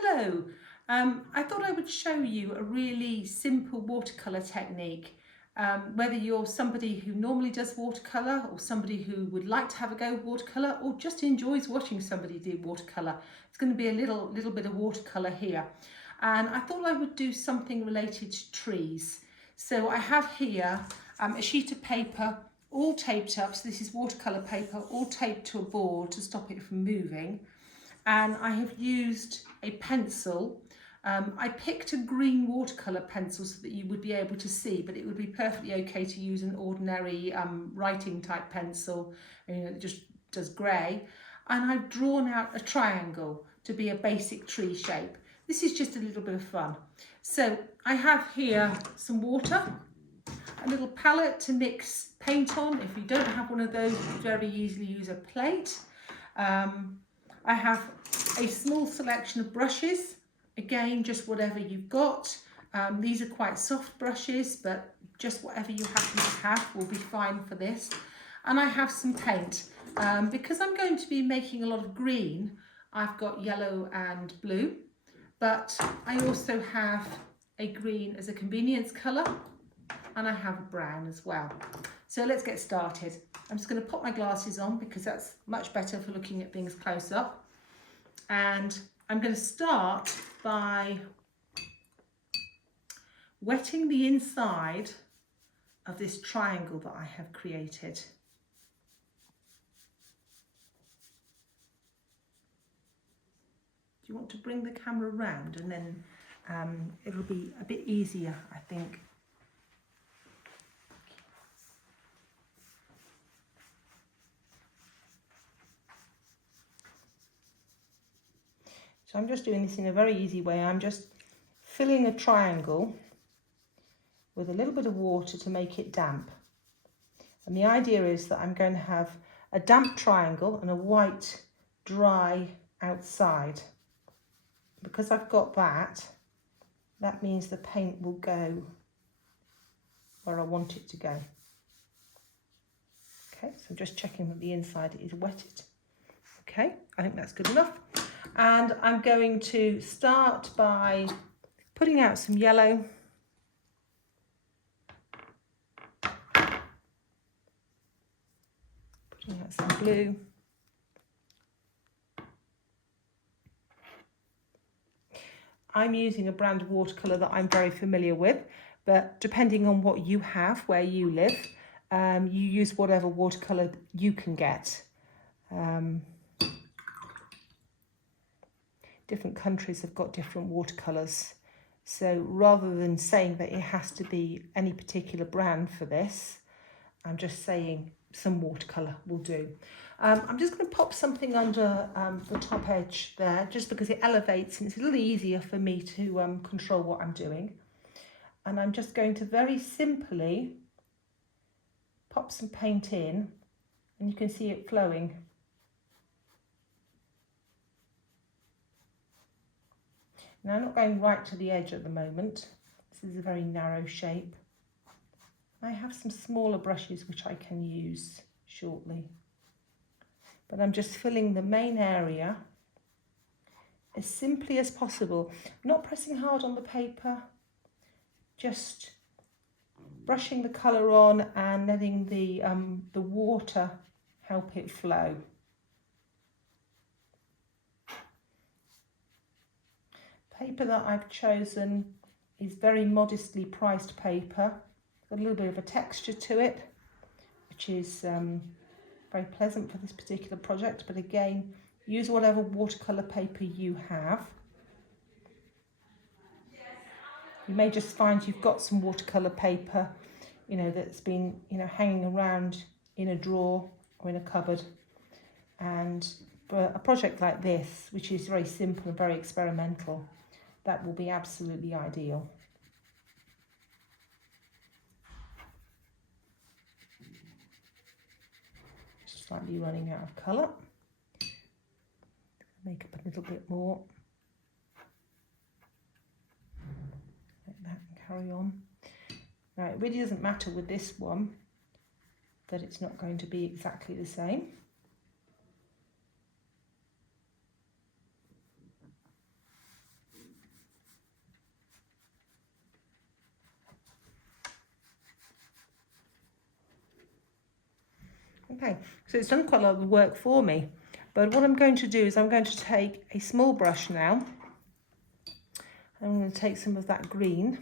Hello, I thought I would show you a really simple watercolour technique. Whether you're somebody who normally does watercolour or somebody who would like to have a go at watercolour or just enjoys watching somebody do watercolour, it's going to be a little bit of watercolour here. And I thought I would do something related to trees. So I have here a sheet of paper all taped up, so this is watercolour paper all taped to a board to stop it from moving. And I have used a pencil. I picked a green watercolour pencil so that you would be able to see, but it would be perfectly okay to use an ordinary writing type pencil, that just does grey. And I've drawn out a triangle to be a basic tree shape. This is just a little bit of fun. So I have here some water, a little palette to mix paint on. If you don't have one of those, you can very easily use a plate. I have a small selection of brushes, again just whatever you've got. These are quite soft brushes, but just whatever you happen to have will be fine for this. And I have some paint. Because I'm going to be making a lot of green, I've got yellow and blue, but I also have a green as a convenience colour, and I have a brown as well. So let's get started. I'm just going to put my glasses on because that's much better for looking at things close up. And I'm going to start by wetting the inside of this triangle that I have created. Do you want to bring the camera around, and then it'll be a bit easier, I think. So I'm just doing this in a very easy way. I'm just filling a triangle with a little bit of water to make it damp. And the idea is that I'm going to have a damp triangle and a white dry outside. Because I've got that, that means the paint will go where I want it to go. Okay, so I'm just checking that the inside is wetted. Okay, I think that's good enough. And I'm going to start by putting out some yellow. Putting out some blue. I'm using a brand of watercolour that I'm very familiar with, but depending on what you have, where you live, you use whatever watercolour you can get. Different countries have got different watercolours. So rather than saying that it has to be any particular brand for this, I'm just saying some watercolour will do. I'm just going to pop something under the top edge there, just because it elevates and it's a little easier for me to control what I'm doing. And I'm just going to very simply pop some paint in, and you can see it flowing. Now I'm not going right to the edge at the moment. This is a very narrow shape. I have some smaller brushes which I can use shortly. But I'm just filling the main area as simply as possible. Not pressing hard on the paper, just brushing the colour on and letting the water help it flow. Paper that I've chosen is very modestly priced paper. Got a little bit of a texture to it, which is very pleasant for this particular project. But again, use whatever watercolour paper you have. You may just find you've got some watercolour paper, that's been, hanging around in a drawer or in a cupboard. And for a project like this, which is very simple and very experimental, that will be absolutely ideal. Slightly running out of colour. Make up a little bit more. Like that, and carry on. Now, it really doesn't matter with this one that it's not going to be exactly the same. Okay, so it's done quite a lot of the work for me. But what I'm going to do is I'm going to take a small brush now. I'm going to take some of that green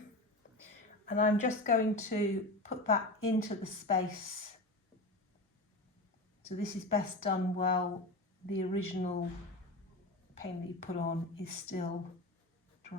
and I'm just going to put that into the space. So this is best done while the original paint that you put on is still dry.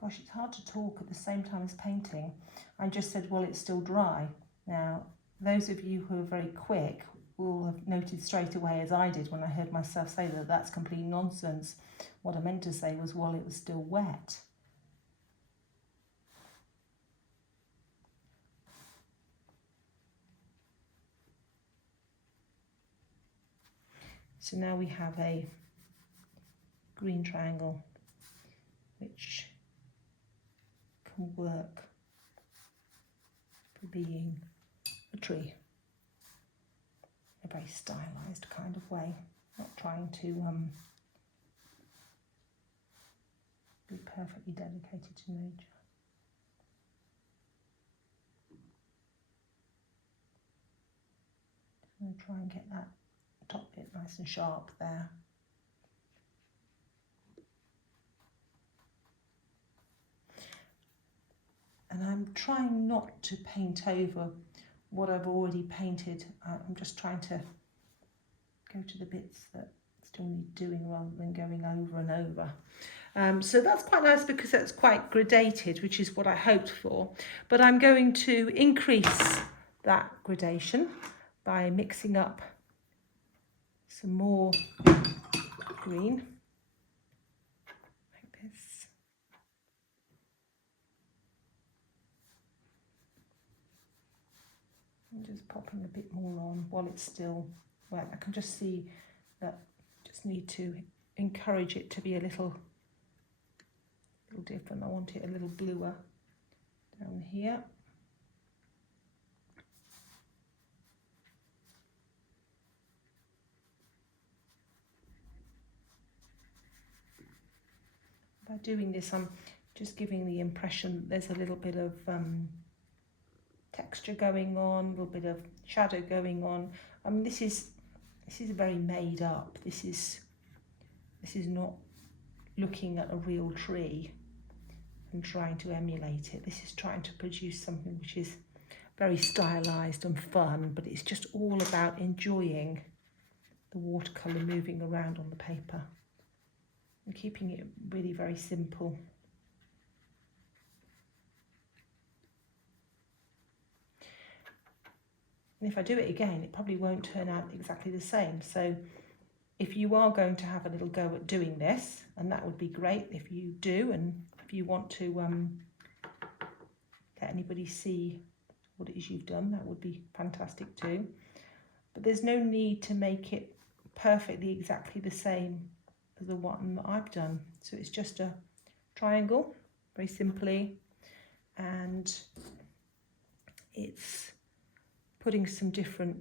Gosh, it's hard to talk at the same time as painting. I just said, well, it's still dry. Now, those of you who are very quick will have noted straight away, as I did when I heard myself say that that's complete nonsense. What I meant to say was, well, it was still wet. So now we have a green triangle which can work for being a tree in a very stylized kind of way, not trying to be perfectly dedicated to nature. I'm going to try and get that top bit nice and sharp there. And I'm trying not to paint over what I've already painted. I'm just trying to go to the bits that still need doing rather than going over and over. So that's quite nice because that's quite gradated, which is what I hoped for. But I'm going to increase that gradation by mixing up some more green, like this. And just popping a bit more on while it's still wet. I can just see that I just need to encourage it to be a little different. I want it a little bluer down here. By doing this, I'm just giving the impression that there's a little bit of texture going on, a little bit of shadow going on. I mean, this is very made up. This is not looking at a real tree and trying to emulate it. This is trying to produce something which is very stylized and fun, but it's just all about enjoying the watercolor moving around on the paper and keeping it really very simple. And if I do it again, it probably won't turn out exactly the same. So if you are going to have a little go at doing this, and that would be great if you do, and if you want to let anybody see what it is you've done, that would be fantastic too. But there's no need to make it perfectly exactly the same as the one that I've done. So it's just a triangle, very simply, and it's putting some different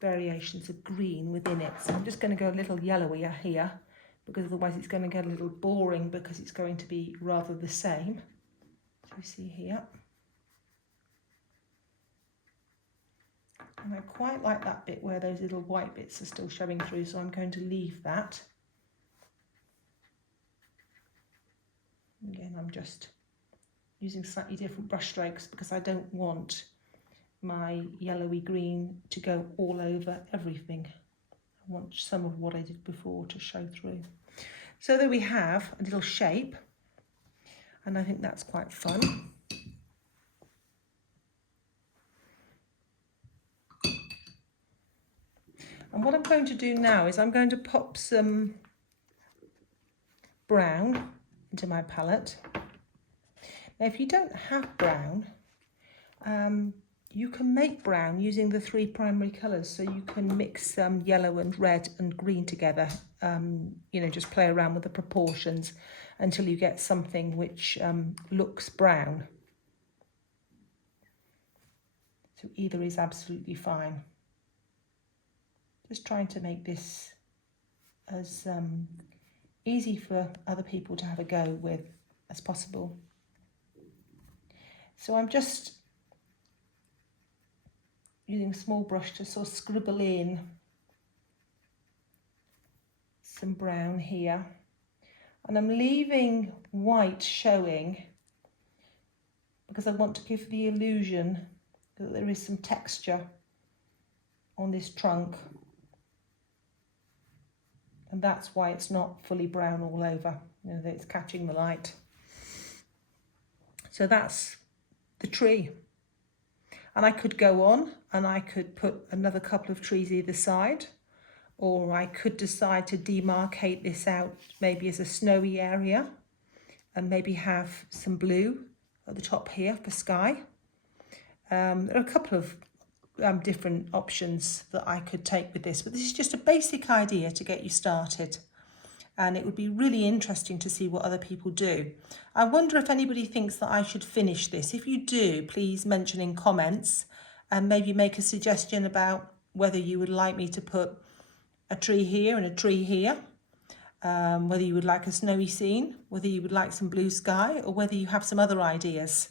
variations of green within it. So I'm just going to go a little yellowier here, because otherwise it's going to get a little boring because it's going to be rather the same. So you see here. And I quite like that bit where those little white bits are still showing through, so I'm going to leave that. Again, I'm just using slightly different brush strokes because I don't want my yellowy green to go all over everything. I want some of what I did before to show through. So there we have a little shape, and I think that's quite fun. And what I'm going to do now is I'm going to pop some brown into my palette. Now, if you don't have brown, you can make brown using the 3 primary colours. So you can mix yellow and red and green together, you know, just play around with the proportions until you get something which looks brown. So either is absolutely fine. Just trying to make this as easy for other people to have a go with as possible. So I'm just using a small brush to sort of scribble in some brown here, and I'm leaving white showing because I want to give the illusion that there is some texture on this trunk, and that's why it's not fully brown all over, you know, that it's catching the light. So that's the tree. And I could go on and I could put another couple of trees either side, or I could decide to demarcate this out maybe as a snowy area and maybe have some blue at the top here for sky. There are a couple of different options that I could take with this, but this is just a basic idea to get you started. And it would be really interesting to see what other people do. I wonder if anybody thinks that I should finish this. If you do, please mention in comments and maybe make a suggestion about whether you would like me to put a tree here and a tree here, whether you would like a snowy scene, whether you would like some blue sky, or whether you have some other ideas.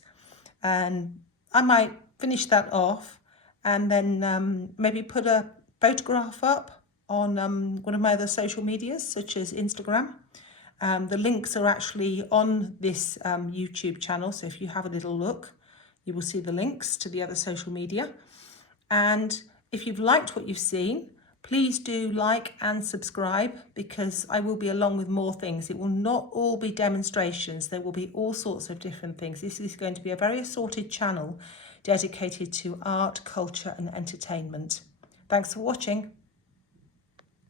And I might finish that off and then maybe put a photograph up on one of my other social medias, such as Instagram. The links are actually on this YouTube channel, so if you have a little look, you will see the links to the other social media. And if you've liked what you've seen, please do like and subscribe, because I will be along with more things. It will not all be demonstrations. There will be all sorts of different things. This is going to be a very assorted channel dedicated to art, culture and entertainment. Thanks for watching.